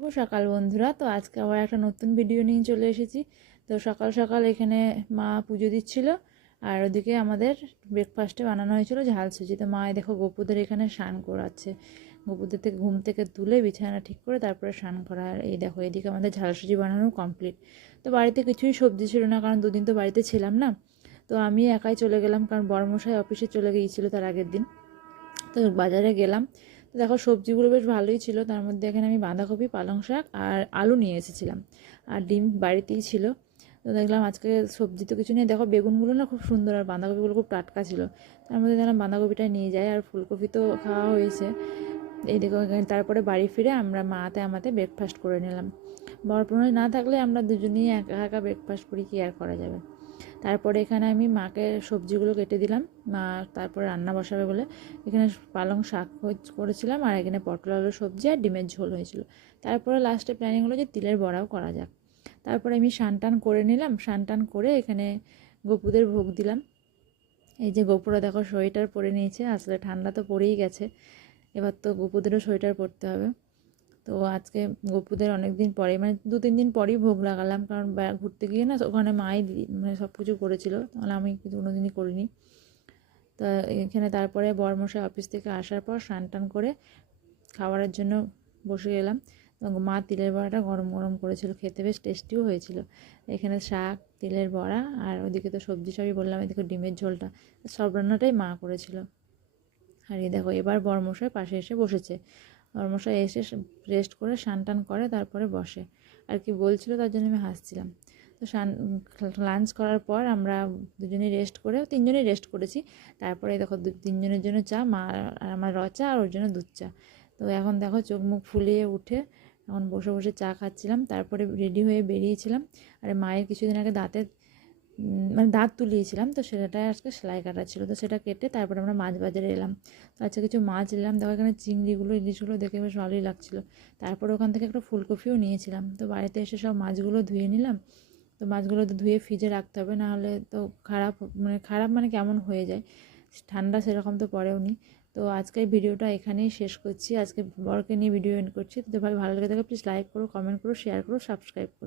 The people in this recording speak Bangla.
শুভ সকাল বন্ধুরা। তো আজকে আবার একটা নতুন ভিডিও নিয়ে চলে এসেছি। তো সকাল সকাল এখানে মা পুজো দিচ্ছিল, আর ওদিকে আমাদের ব্রেকফাস্টে বানানো হয়েছিল ঝাল সুজি। তো মা দেখো গোপুদের এখানে স্নান করাচ্ছে, গোপুদের থেকে ঘুম থেকে তুলে বিছানা ঠিক করে তারপরে স্নান করা। আর এই দেখো এদিকে আমাদের ঝাল সুজি বানানো কমপ্লিট। তো বাড়িতে কিছুই সবজি ছিল না, কারণ দুদিন তো বাড়িতে ছিলাম না। তো আমি একাই চলে গেলাম, কারণ বড়মশাই অফিসে চলে গিয়েছিলো তার আগের দিন। তো বাজারে গেলাম। তো দেখো সবজিগুলো বেশ ভালোই ছিল। তার মধ্যে এখানে আমি বাঁধাকপি, পালং শাক আর আলু নিয়ে এসেছিলাম, আর ডিম বাড়িতেই ছিল। তো দেখলাম আজকে সবজি তো কিছু নেই। দেখো বেগুনগুলো না খুব সুন্দর, আর বাঁধাকপিগুলো খুব টাটকা ছিল। তার মধ্যে দেখলাম বাঁধাকপিটা নিয়ে যায়, আর ফুলকপি তো খাওয়া হয়েছে। এই দেখো তারপরে বাড়ি ফিরে আমরা মাতে আমাতে ব্রেকফাস্ট করে নিলাম। বরপূর্ণি না থাকলে আমরা দুজনেই একা একা ব্রেকফাস্ট করি, কি আর করা যাবে। তারপরে এখানে আমি মাকে সবজিগুলো কেটে দিলাম। মা তারপরে রান্না বসাবে বলে এখানে পালং শাক করেছিলাম, আর এখানে পটল আলুর সবজি আর ডিমের ঝোল হয়েছিল। তারপরে লাস্টে প্ল্যানিং হলো যে তিলের বড়াও করা যাক। তারপরে আমি স্নান করে নিলাম। স্নান করে এখানে গপুদের ভোগ দিলাম। এই যে গপুরা দেখো সোয়েটার পরে নিয়েছে, আসলে ঠান্ডা তো পড়েই গেছে, এবার তো গপুদেরও সোয়েটার পরতে হবে। তো আজকে গপুদের অনেক দিন পরে, মানে 2-3 দিন পরেই ভোগ লাগালাম, কারণ ঘুরতে গিয়ে না ওখানে মাই মানে সব কিছু করেছিল, তাহলে আমি কিন্তু কোনোদিনই করিনি। তা এখানে তারপরে বরমশাই অফিস থেকে আসার পর স্নান করে খাবারের জন্য বসে গেলাম। মা তিলের বড়াটা গরম গরম করেছিল, খেতে বেশ টেস্টিও হয়েছিল। এখানে শাক, তিলের বড়া, আর ওদিকে তো সবজি সবই বললাম, এদিকে ডিমের ঝোলটা, সব রান্নাটাই মা করেছিল। আর এই দেখো এবার বরমশাই পাশে এসে বসেছে। বরমশাই এসে রেস্ট করে স্নান করে তারপরে বসে, আর কি বলছিল তার জন্য আমি হাসছিলাম। তো লাঞ্চ করার পর আমরা দুজনেই রেস্ট করে, তিনজনেই রেস্ট করেছি। তারপরে দেখো তিনজনের জন্য চা, মা আর আমার চা, আর ওর জন্য দুধ চা। তো এখন দেখো চোখ মুখ ফুলিয়ে উঠে এখন বসে বসে চা খাচ্ছিলাম। তারপরে রেডি হয়ে বেরিয়েছিলাম। আর মায়ের কিছুদিন আগে দাঁতের মানে দাঁত তুলিয়েছিলাম, তো সেটা আজকে সেলাই কাটা ছিল, তো সেটা কেটে তারপরে আমরা মাছ বাজারে এলাম। তো আজকে কিছু মাছ নিলাম। দেখো এখানে চিংড়িগুলো, ইলিশগুলো দেখে বেশ ভালোই লাগছিলো। তারপরে ওখান থেকে একটা ফুলকপিও নিয়েছিলাম। তো বাড়িতে এসে সব মাছগুলো ধুয়ে নিলাম। তো মাছগুলো তো ধুয়ে ফ্রিজে রাখতে হবে, নাহলে তো খারাপ মানে কেমন হয়ে যায়, ঠান্ডা সেরকম তো পড়েও নি। তো আজকের ভিডিওটা এখানেই শেষ করছি। আজকে বরকে নিয়ে ভিডিও এন্ড করছি। তো ভাই ভালো লেগে থাকে প্লিজ লাইক করো, কমেন্ট করো, শেয়ার করো, সাবস্ক্রাইব করো।